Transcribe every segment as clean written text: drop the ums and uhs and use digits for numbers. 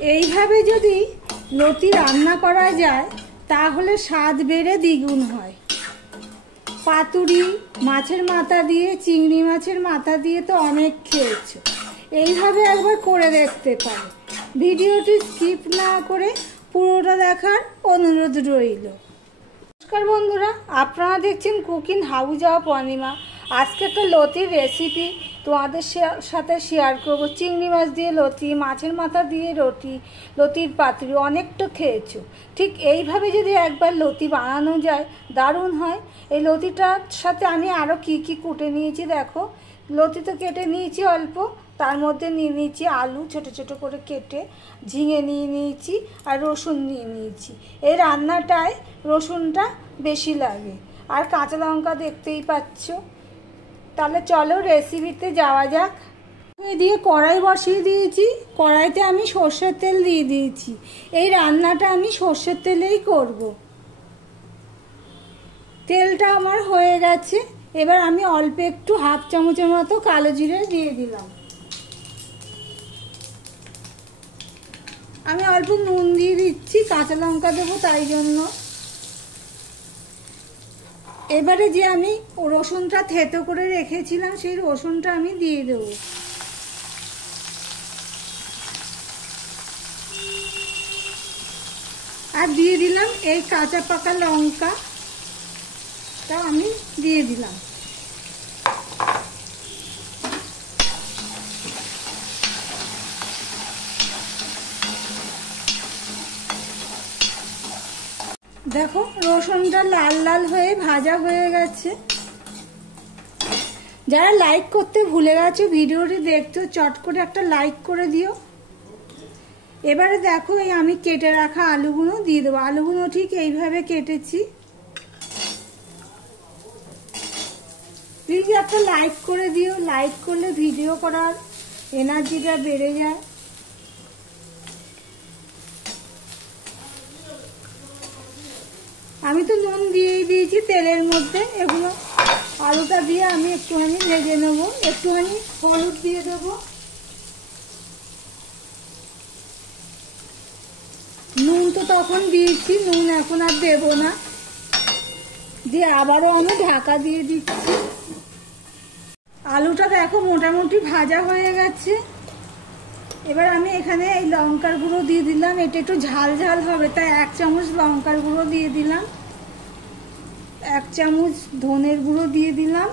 এইভাবে যদি লতি রান্না করা যায় তাহলে স্বাদ বেড়ে দ্বিগুণ হয়। পাতুরি, মাছের মাথা দিয়ে, চিংড়ি মাছের মাথা দিয়ে তো অনেক খেয়েছো, এইভাবে একবার করে দেখতে পারো। ভিডিওটি স্কিপ না করে পুরোটা দেখার অনুরোধ রইল। নমস্কার বন্ধুরা, আপনারা দেখছেন কুকিং হাউস অফ অনিমা। আজকে একটা লতির রেসিপি তোমাদের সাথে শেয়ার করব। চিংড়ি মাছ দিয়ে লতি, মাছের মাথা দিয়ে রুটি, লতির পাতুরি অনেক তো খেয়েছো। ঠিক এইভাবে যদি একবার লতি বানানো যায় দারুণ হয়। এই লতিটার সাথে আমি আরও কি কি কুটে নিয়েছি দেখো। লতি তো কেটে নিয়েছি অল্প, তার মধ্যে নিয়ে নিয়েছি আলু ছোট ছোট করে কেটে, ঝিঙে নিয়ে নিয়েছি আর রসুন নিয়ে নিয়েছি। এই রান্নাটায় রসুনটা বেশি লাগে আর কাঁচা লঙ্কা দেখতেই পাচ্ছ। তাহলে চলো রেসিপিতে যাওয়া যাক। দিয়ে কড়াই বসিয়ে দিয়েছি, কড়াইতে আমি সর্ষের তেল দিয়ে দিয়েছি। এই রান্নাটা আমি সর্ষের তেলেই করব। তেলটা আমার হয়ে গেছে, এবার আমি অল্প একটু হাফ চামচের মতো কালো জিরে দিয়ে দিলাম। আমি অল্প নুন দিয়ে দিচ্ছি, কাঁচা লঙ্কা দেবো তাই জন্য। এবারে যে আমি রসুনটা থেতো করে রেখেছিলাম সেই রসুনটা আমি দিয়ে দেব। আর দিয়ে দিলাম এই কাঁচা পাকা লঙ্কাটা আমি দিয়ে দিলাম। দেখো রসুনটা লাল লাল হয়ে ভাজা হয়ে গেছে। যারা লাইক করতে ভুলে গেছো ভিডিওটি দেখতে চট করে একটা লাইক করে দিও। এবারে দেখো এই আমি কেটে রাখা আলুগুলো দিয়ে দেবো। আলুগুলো ঠিক এইভাবে কেটেছি। প্লিজ একটা লাইক করে দিও, লাইক করলে ভিডিও করার এনার্জিটা বেড়ে যায়। আমি তো নুন দিয়েই দিয়েছি তেলের মধ্যে। এগুলো আলুটা দিয়ে আমি একটুখানি ভেজে নেবো। একটুখানি হলুদ দিয়ে দেবো, নুন তো তখন দিয়েছি, নুন এখন আর দেবো না। দিয়ে আবারও আমি ঢাকা দিয়ে দিচ্ছি। আলুটা দেখো মোটামুটি ভাজা হয়ে গেছে। এবার আমি এখানে এই লঙ্কার গুঁড়ো দিয়ে দিলাম। এটা একটু ঝাল ঝাল হবে তাই 1 চামচ লঙ্কার গুঁড়ো দিয়ে দিলাম। 1 চামচ ধনের গুঁড়ো দিয়ে দিলাম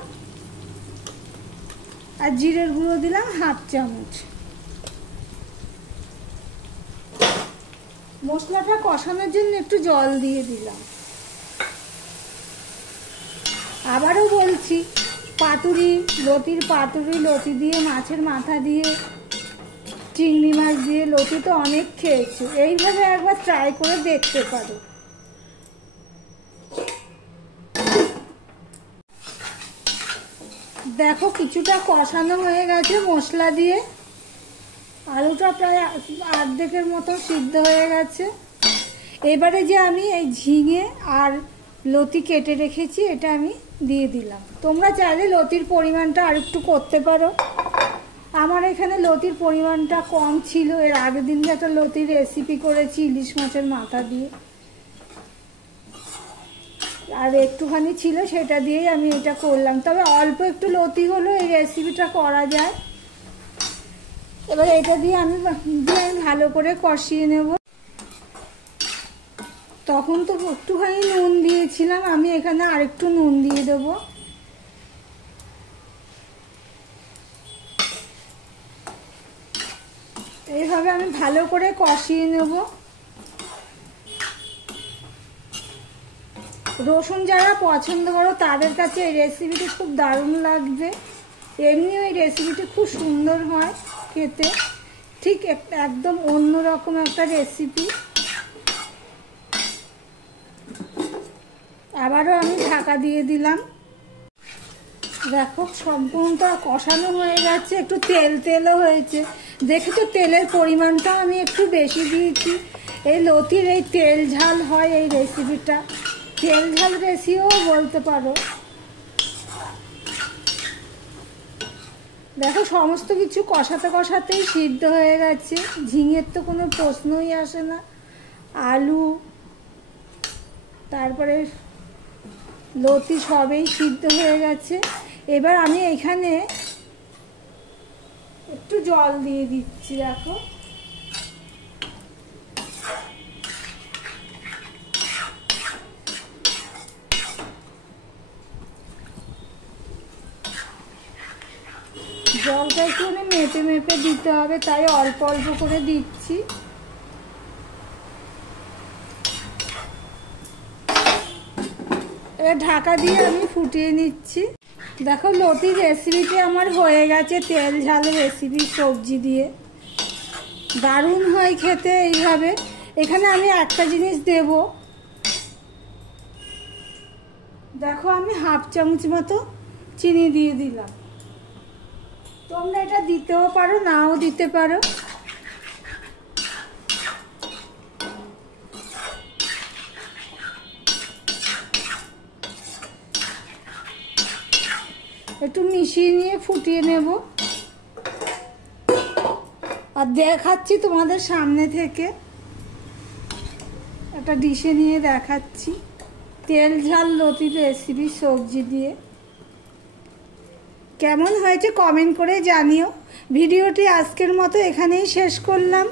আর জিরের গুঁড়ো দিলাম হাফ চামচ। মশলাটা কষানোর জন্য একটু জল দিয়ে দিলাম। আবারও বলছি, পাতুরি, লতির পাতুরি, লতি দিয়ে, মাছের মাথা দিয়ে, চিংড়ি মাছ দিয়ে লতি তো অনেক খেয়েছো, এইভাবে একবার ট্রাই করে দেখতে পারো। দেখো কিছুটা কষানো হয়ে গেছে মশলা দিয়ে। আলুটা প্রায় অর্ধেকের মতো সিদ্ধ হয়ে গেছে। এবারে যে আমি এই ঝিঙে আর লতি কেটে রেখেছি এটা আমি দিয়ে দিলাম। তোমরা চাইলে লতির পরিমাণটা আর একটু করতে পারো। আমার এখানে লতির পরিমাণটা কম ছিল। এর আগের দিন একটা লতির রেসিপি করেছি ইলিশ মাছের মাথা দিয়ে, আর একটুখানি ছিল সেটা দিয়েই আমি এটা করলাম। তবে অল্প একটু লতি হলো এই রেসিপিটা করা যায়। এবার এটা দিয়ে আমি ভালো করে কষিয়ে নেব। তখন তো একটুখানি নুন দিয়েছিলাম, আমি এখানে আরেকটু নুন দিয়ে দেবো। এইভাবে আমি ভালো করে কষিয়ে নেব। রসুন যারা পছন্দ করো তাদের কাছে এই রেসিপিটি খুব দারুণ লাগবে। এমনিও এই রেসিপিটি খুব সুন্দর হয় খেতে, ঠিক একদম অন্যরকম একটা রেসিপি। আবারও আমি ঢাকা দিয়ে দিলাম। দেখো সম্পূর্ণটা কষানো হয়ে গেছে, একটু তেল তেলও হয়েছে। দেখেছো তেলের পরিমাণটা আমি একটু বেশি দিয়েছি। এই লতির এই তেল ঝাল হয় এই রেসিপিটা, তেল ঝাল রেসিপিও বলতে পারো। দেখো সমস্ত কিছু কষাতে কষাতেই সিদ্ধ হয়ে গেছে, ঝিঙের তো কোনো প্রশ্নই আসে না, আলু তারপরে লতি সবই সিদ্ধ হয়ে গেছে। এবার আমি এখানে একটু জল দিয়ে দিচ্ছি। দেখো জলটা একটু মেপে মেপে দিতে হবে, তাই অল্প অল্প করে দিচ্ছি। এবার ঢাকা দিয়ে আমি ফুটিয়ে নিচ্ছি। দেখো লতির রেসিপিটি আমার হয়ে গেছে, তেল ঝাল রেসিপি সবজি দিয়ে, দারুণ হয় খেতে এইভাবে। এখানে আমি একটা জিনিস দেব, দেখো আমি হাফ চামচ মতো চিনি দিয়ে দিলাম। তোমরা এটা দিতেও পারো, নাও দিতে পারো। একটু মিশিয়ে নিয়ে ফুটিয়ে নেব, আর দেখাচ্ছি তোমাদের সামনে থেকে, একটা ডিশে নিয়ে দেখাচ্ছি তেল ঝাল লতির রেসিপি সবজি দিয়ে। কেমন হয়েছে কমেন্ট করে জানিও। ভিডিওটি আজকের মতো এখানেই শেষ করলাম।